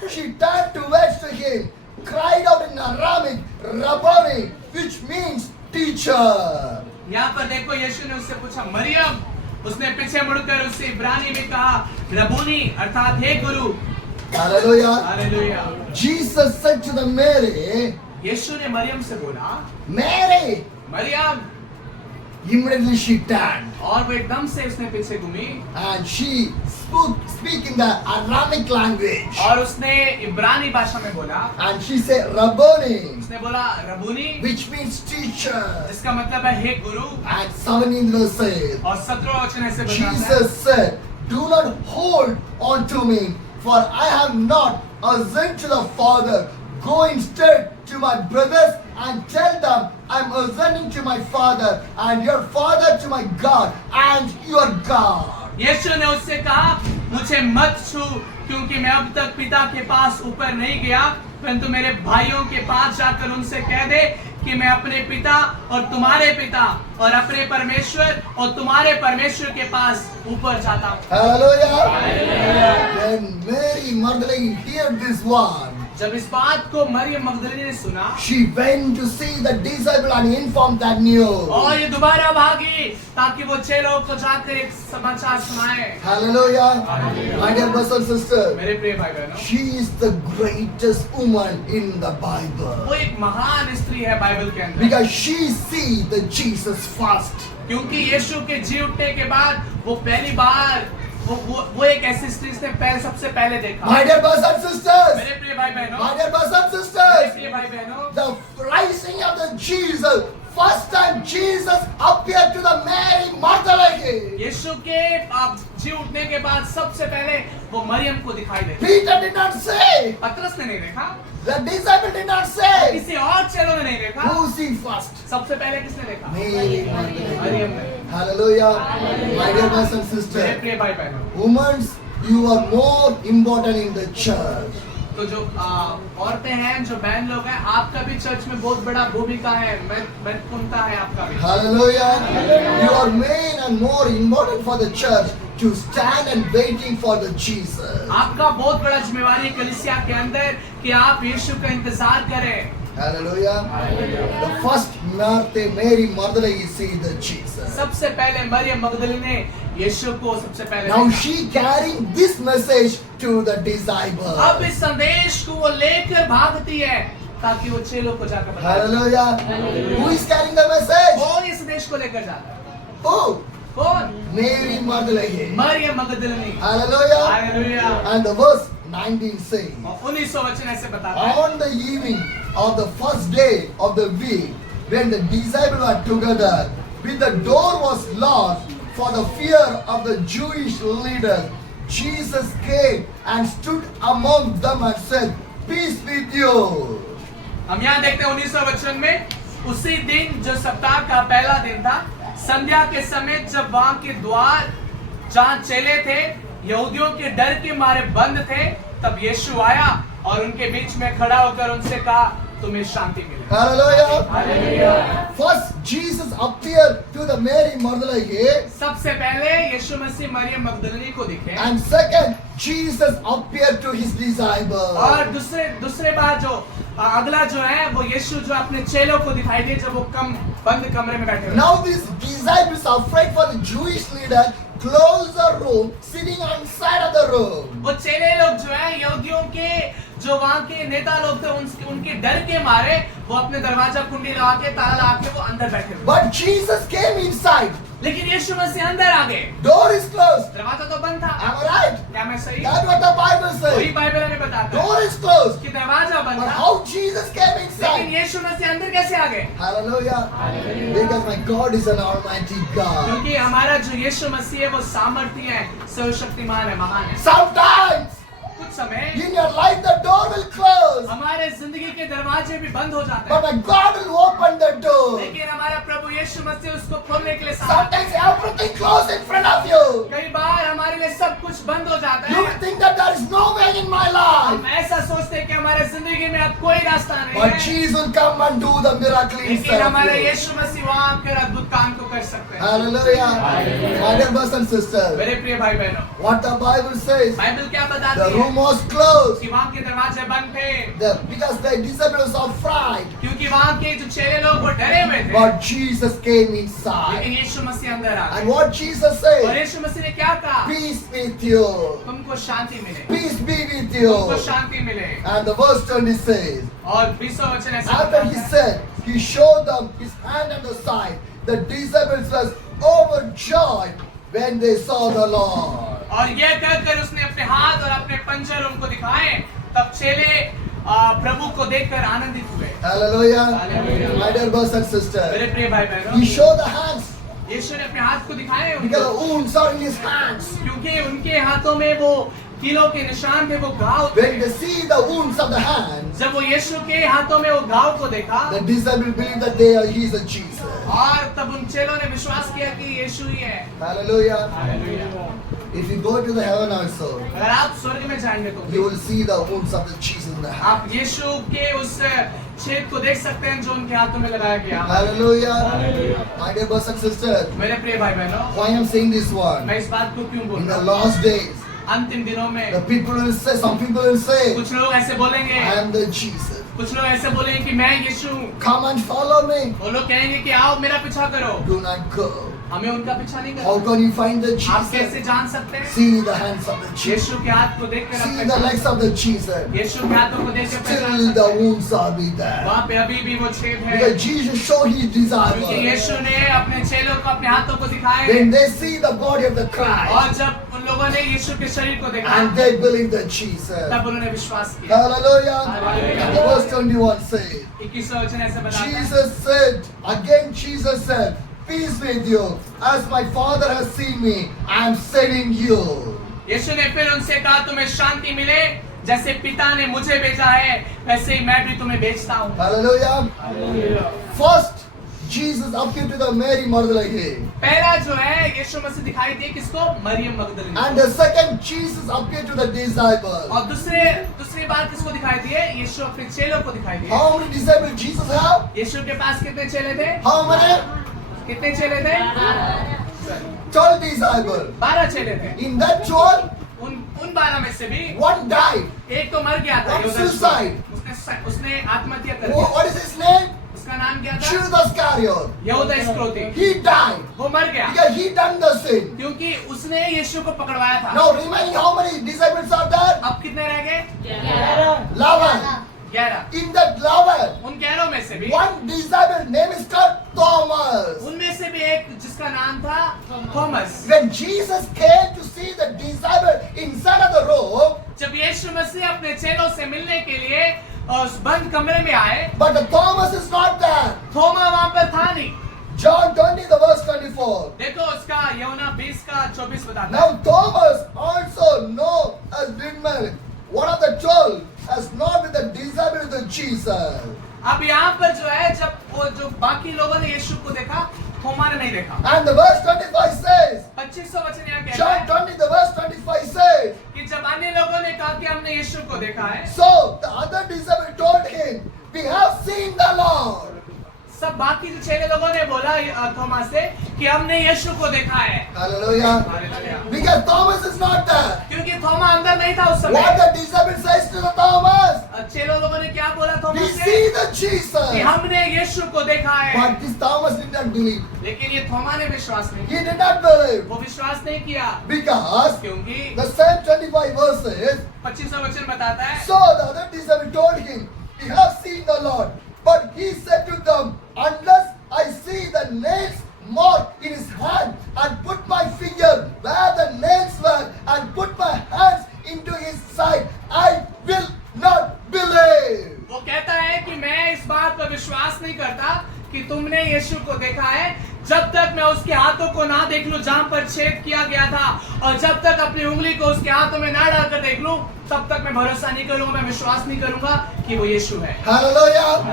She turned towards to him, cried out in Aramaic, Rabboni, which means teacher. यहाँ पर देखो यीशु ने उससे पूछा मरियम। उसने पीछे मुड़कर उससे इब्रानी में कहा रबूनी अर्थात हे गुरु। Hallelujah. Hallelujah. Jesus said to the Mary, यीशु ने मरियम से बोला, Mary, Maryam. Immediately she turned और वो एकदम से उसने पीछे घूमी and she speak in the Aramaic language. और उसने इब्रानी भाषा में बोला। And she said, Rabboni, उसने बोला रबूनी, which means teacher. जिसका मतलब है हे गुरु। And 17th verse says, और 17 वचन ऐसे बताता है, Jesus said, do not hold on to me, for I have not ascended to the Father. Go instead to my brothers and tell them I'm ascending to my Father and your Father to my God and your God. यीशु ने उससे कहा मुझे मत छू, क्योंकि मैं अब तक पिता के पास ऊपर नहीं गया, परंतु मेरे भाइयों के पास जाकर उनसे कह दे कि मैं अपने पिता और तुम्हारे पिता और अपने परमेश्वर और तुम्हारे परमेश्वर के पास ऊपर जाता हूँ। Hallelujah. When Mary Magdalene heard this one, जब इस बात को मरियम मगदलीनी ने सुना, she went to see the disciple and informed that news. और ये दोबारा भागी ताकि वो चेलों को जाकर एक समाचार सुनाए। Hallelujah. My dear brothers and sisters, मेरे प्रिय भाई बहनों, she is the greatest woman in the Bible. वो एक महान स्त्री है बाइबल के अंदर, Because she see the Jesus first. क्योंकि यीशु के जी उठने के बाद वो पहली बार वो एक ऐसी स्त्री जिसने सबसे पहले देखा। My dear brothers and sisters, मेरे प्रिय भाई बहनों, my dear brothers and मेरे sisters, प्रिय भाई बहनों, the rising of the Jesus, first time Jesus appeared to the Mary Magdalene. यीशु के जी उठने के बाद सबसे पहले वो मरियम को दिखाई देता। Peter did not say, पतरस ने नहीं देखा, the disciple did not say, किसी और चेलों ने नहीं देखा। who see first? सबसे पहले किसने देखा? Mary Magdalene. मरियम ने। Hallelujah. My dear brothers and मेरे sisters, प्रिय भाई बहनों, women, you are more important in the church. तो जो औरतें हैं, जो बहन लोग हैं, आपका भी चर्च में बहुत बड़ा भूमिका है, महत्वपूर्णता है आपका भी। Hallelujah. You are main and more important for the church to stand and waiting for the Jesus. आपका बहुत बड़ा जिम्मेवारी है कलीसिया के अंदर कि आप यीशु का इंतजार करें। Hallelujah. The first Mary Magdalene see the Jesus. सबसे पहले मरियम मगदलीनी ने यीशु को सबसे पहले Now देखा। she carrying this message to the disciple. अब इस संदेश को वो लेकर भागती है ताकि वो चेलों को जाकर बताए। Hallelujah. Who is carrying the message? कौन इस संदेश को लेकर जाता है? Who? कौन? Mary Magdalene. मरियम मगदलीनी। Hallelujah. Hallelujah. And the verse 19 says, और 19 वचन ऐसे बताता है, on the evening of the first day of the week, when the disciples were together, when the door was locked for the fear of the Jewish leaders, Jesus came and stood among them and said, peace with you. हम यहाँ देखते हैं 19 वचन में, उसी दिन जो सप्ताह का पहला दिन था, संध्या के समय जब वहां के द्वार जहाँ चेले थे यहूदियों के डर के मारे बंद थे, तब यीशु आया और उनके बीच में खड़ा होकर उनसे कहा तुम्हें शांति मिले। Hallelujah. Hallelujah. First, Jesus appeared to the Mary Magdalene, सबसे पहले यीशु मसीह मरियम मगदलीनी को दिखे, and second, Jesus appeared to his disciples. और दूसरे बार जो अगला जो है वो यीशु जो अपने चेलों को दिखाई दे जब वो बंद कमरे में बैठे हुए। Now these disciples are afraid for the Jewish leader, close the room, sitting on side of the room. वो चेले लोग जो है यहूदियों के जो वहाँ के नेता लोग थे उनके डर के मारे वो अपने दरवाजा कुंडी लगा के ताला लगा के वो अंदर बैठे हुए। But Jesus came inside. लेकिन यीशु मसीह अंदर आ गए, Door is closed. दरवाजा तो बंद था। Am I right? क्या मैं सही? That's what the Bible वही says. बाइबल हमें बताता है Door is closed. कि दरवाजा बंद But था, how Jesus came लेकिन inside? यीशु मसीह अंदर कैसे आ गए? Hallelujah. Because my God is an almighty God. क्योंकि हमारा जो यीशु मसीह है वो सामर्थ्य है, सर्वशक्तिमान है, महान है। Sometimes कुछ समय in your life the door will close. हमारे जिंदगी के दरवाजे भी बंद हो जाते But हैं, my God will open the door. लेकिन हमारा प्रभु यीशु मसीह उसको खोलने के लिए सामर्थ्य। Sometimes everything closed in front of you. कई बार हमारे लिए सब कुछ बंद हो जाता You है, think that there is no way in my life. हम ऐसा सोचते हैं कि हमारे जिंदगी में अब कोई रास्ता नहीं But है, Jesus will come and do the miracle लेकिन inside of हमारे you. यीशु मसीह वहाँ आकर अद्भुत काम को कर सकते हैं। Hallelujah. My dear brothers and sisters, मेरे प्रिय भाई बहनों, what the Bible says, Bible क्या the बताती है room was closed कि वहाँ के दरवाजे बंद थे, because the disciples are fried. क्योंकि वहाँ के जो चेले लोग वो डरे हुए थे, But Jesus came लेकिन inside. यीशु मसीह अंदर आ गए। And what Jesus और said, यीशु मसीह ने क्या कहा? peace with you. तुमको शांति मिले, Peace be with तुमको you. शांति मिले। And the verse 20 says, और 20वां वचन ऐसा after बताता he है, said, he showed them his hand and the side. the disciples was overjoyed when they saw the Lord. और ये कहकर उसने अपने हाथ और अपने पंजर उनको दिखाए, तब चेले प्रभु को देखकर आनंदित हुए। Hallelujah. Hallelujah. My dear brothers and मेरे sisters, प्रिय भाई बहनों, he showed the hands यीशु ने अपने हाथ को दिखाए because उनको, the wounds are in his hands. क्योंकि उनके हाथों में वो कीलों के निशान थे, वो घाव थे। When they see the wounds of the hands, जब वो यीशु के हाथों में वो घाव को देखा, the disciples believe that he is a Jesus. और तब उन चेलों ने विश्वास किया कि यीशु ही है। Hallelujah. Hallelujah. If you go to the heaven also, अगर आप स्वर्ग में जाएंगे तो you will see the wounds of the Jesus in the hand. आप यीशु के उस छेद को देख सकते हैं जो उनके हाथों में लगाया गया। Hallelujah. My dear brothers and sisters, मेरे प्रिय भाई बहनों, why I am saying this one? मैं इस बात को क्यों बोल In रहा the हूँ? last days, अंतिम दिनों में the people will say, some people will say, कुछ लोग ऐसे बोलेंगे, I am the Jesus. कुछ लोग ऐसे बोलेंगे कि मैं यीशु हूँ। Come and follow me. वो लोग कहेंगे कि आओ मेरा पीछा करो। Do not go. हमें उनका पीछा नहीं How करना। can you find the आप कैसे Jesus? जान सकते हैं? See the hands of the Jesus. यीशु के हाथ को देखकर See आप the पहचान legs of the Jesus. यीशु के हाथों को देखकर पहचान Still सकते the हैं। wounds are be there. वहाँ पे अभी भी वो छेद है, Because Jesus showed his क्योंकि desire. यीशु ने अपने चेलों को अपने हाथों को दिखाए। When they see the body of the और Christ जब उन लोगों ने यीशु के शरीर को देखा, and they believe the Jesus. तब उन्होंने विश्वास किया। Hallelujah. Hallelujah. And the verse 21 says, 21वां वचन ऐसे बताता है, Jesus said, again Jesus said, peace with you. As my Father has seen me, I am sending you. यीशु ने फिर उनसे कहा तुम्हें शांति मिले, जैसे पिता ने मुझे भेजा है वैसे ही मैं भी तुम्हें भेजता हूँ। Hallelujah. First, Jesus appeared to the Mary Magdalene. पहला जो है यीशु मसीह दिखाई दिए किसको? Maryam मगदलिनी। And the second, Jesus appeared to the disciples. और दूसरी बार किसको दिखाई दिए? यीशु अपने चेलों को दिखाई दिए। How many disciples Jesus have? यीशु के पास कितने चेले थे? How many? कितने चेले थे? 12 disciples. 12 चेले थे। In that 12, उन 12 में से भी one died. एक तो मर गया था। What योदास suicide? उसने आत्महत्या कर लिया। What is his name? उसका नाम क्या था? Judas Iscariot. यहूदा इस्करियोती। He died वो मर गया because he done the sin. क्योंकि उसने यीशु को पकड़वाया था। Now remaining how many disciples are there? अब कितने रह गए? 11. 11। In that 11, उन 11 में से भी one disciple name is called Thomas. उनमें से भी एक जिसका नाम था Thomas. When Jesus came to see the disciple inside of the room, जब यीशु मसीह अपने चेलों से मिलने के लिए उस बंद कमरे में आए, but the Thomas is not there. थोमा वहां पर था नहीं। John 20, the verse 24. देखो उसका यूहन्ना 20 का 24 बताता है। Now Thomas also known as Didymus, one of the 12, has not with the disciple of the Jesus. अब यहाँ पर जो है जब वो जो बाकी लोगों ने यीशु को देखा, थोमा ने नहीं देखा। And the verse 25 says, 25वां वचन यहाँ कहता John है 20, the verse 25 says, कि जब अन्य लोगों ने कहा कि हमने यीशु को देखा है, so the other disciple told him, we have seen the Lord. सब बाकी जो 6 लोगों ने बोला थोमा से कि हमने यीशु को देखा है। Hallelujah. Hallelujah. Because Thomas is not there. क्योंकि थोमा अंदर नहीं था उस What समय। the disciple says to the Thomas, 6 लोगों ने क्या बोला थोमा we से? see the Jesus. कि हमने यीशु को देखा है। But this Thomas did not believe. लेकिन ये थोमा ने विश्वास नहीं He किया। did not believe. वो विश्वास नहीं किया Because क्योंकि the same 25 verses, 25वां वचन बताता है, so the other disciple told him, we have seen the Lord. But he said to them, unless I see the nails mark in his hand and put my finger where the nails were and put my hands into his side, I will not believe. वो कहता है कि मैं इस बात पर विश्वास नहीं करता कि तुमने यीशु को देखा है जब तक मैं उसके हाथों को ना देख लूं जहां पर छेद किया गया था, और जब तक अपनी उंगली को उसके हाथों में ना डालकर देख लूं तब तक मैं भरोसा नहीं करूंगा, मैं विश्वास नहीं करूंगा कि वो यीशु है। Hallelujah.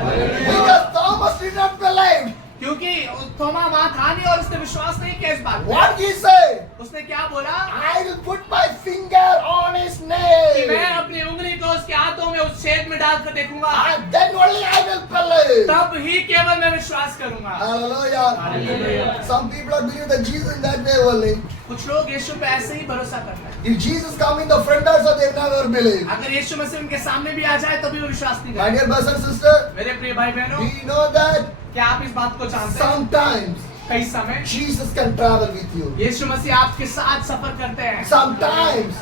Because Thomas did not believe. क्योंकि थोमा वहां था नहीं और उसने विश्वास नहीं किया इस बात पे। What he said? उसने क्या बोला? I will put my finger on his कि nail. मैं अपनी उंगली को उसके हाथों में उस छेद में डालकर देखूंगा, And then only I will believe. तब ही केवल मैं विश्वास करूंगा। Hallelujah. Hallelujah. Some people are believing that Jesus in that way only. कुछ लोग यीशु पे ऐसे ही भरोसा करते हैं। If Jesus come in the front also, they never believe. अगर यीशु मसीह उनके सामने भी आ जाए तभी वो विश्वास नहीं My करते। dear brothers and sisters, मेरे प्रिय भाई do बहनों, you know that क्या आप इस बात को जानते हैं? sometimes कई समय Jesus can travel with you. यीशु मसीह आपके साथ सफर करते हैं। Sometimes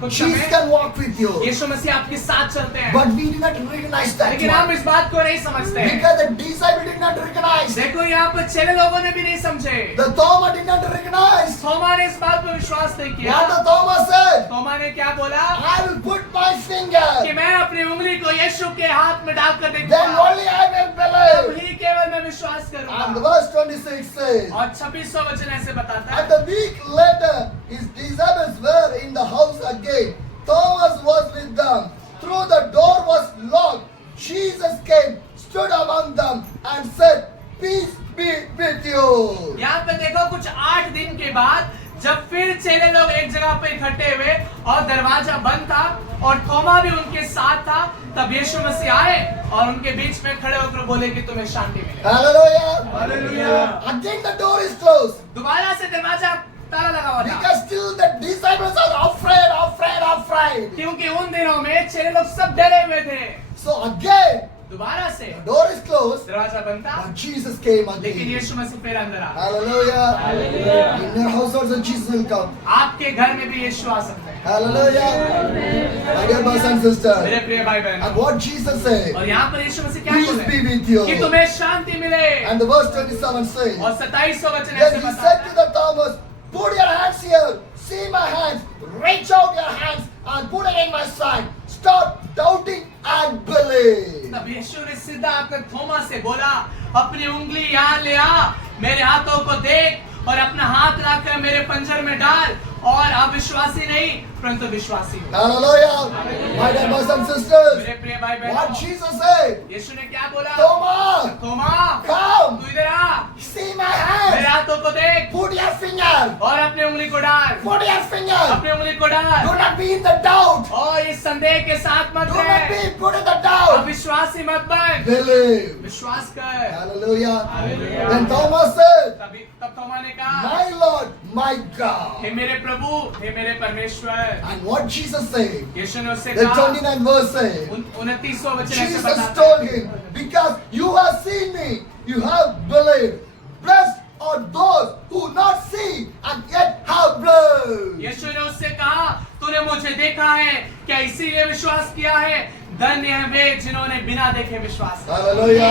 कुछ Jesus समय can walk with you. यीशु मसीह आपके साथ चलते हैं, But we did not recognize that लेकिन हम one. इस बात को नहीं समझते हैं। Because the disciple did not recognize. देखो यहाँ पर चेले लोगों ने भी नहीं समझे, The Thomas did not recognize. थोमा ने इस बात पर विश्वास नहीं किया। What the Thomas said? थोमा ने क्या बोला I will put my finger. कि मैं अपनी उंगली को यीशु के हाथ में डालकर Then देखूंगा, only I will believe. तभी केवल मैं विश्वास And करूंगा। verse 26 says, और 26वां वचन ऐसे बताता and है, a week later, his disciples were in the house again. Thomas was with them. Through the door was locked. Jesus came, stood among them, and said, "Peace be with you." यहाँ पे देखो कुछ 8 दिन के बाद जब फिर चेले लोग एक जगह पे इकट्ठे हुए और दरवाजा बंद था और थोमा भी उनके साथ था, तब यीशु मसीह आए और उनके बीच में खड़े होकर बोले कि तुम्हें शांति मिले। Hallelujah. Hallelujah. Again the door is closed. दोबारा से दरवाजा ताला लगा हुआ था, Because still the disciples are afraid. क्योंकि उन दिनों में चेले लोग सब डरे हुए थे। So again, दोबारा से the door is closed. दरवाजा बंद था, But Jesus came लेकिन again. यीशु मसीह फिर अंदर आ। Hallelujah. In your house also Jesus will come. आपके घर में भी यीशु आ सकते हैं। Hallelujah. My dear brothers and sisters. मेरे प्रिय भाई बहन, And what Jesus said, और यहाँ पर यीशु मसीह क्या peace बोले be with you. कि तुम्हें शांति मिले। And the verse 27 says, और 27वां वचन then ऐसे he बताता said है, to the Thomas, put your hands here, see my hands, reach out your hands and put it in my side. Stop doubting and believe. तब यीशु ने सीधा आकर थोमा से बोला, अपनी उंगली यहाँ ले आ, मेरे हाथों को देख और अपना हाथ लाकर मेरे पंजर में डाल और अविश्वासी नहीं परंतु विश्वासी हो। Hallelujah. My dear brothers and sisters, मेरे प्रिय भाई what बहनों, Jesus said, यीशु ने क्या बोला? Thomas, थोमा, come, तू इधर आ, see my मेरे hands, हाथों को देख put your finger, और अपनी उंगली को डाल, put your finger. अपनी उंगली को डाल Do not be in the doubt. और इस संदेह के साथ मत Do not रह, be put in the doubt. अविश्वासी मत बन, Believe. विश्वास कर। Hallelujah. Hallelujah. Then Thomas said, तब थोमा ने कहा, my Lord, my God. हे मेरे प्रभु, हे मेरे परमेश्वर। And what Jesus said, यीशु ने उससे the कहा, 29th verse says, 29वां वचन ऐसे Jesus बताता told है, him, because you have seen me, you have believed. Blessed are those who not see and yet have believed. यीशु ने उससे कहा, तूने मुझे देखा है, क्या इसीलिए विश्वास किया है? धन्य है वे जिन्होंने बिना देखे विश्वास किया। Hallelujah.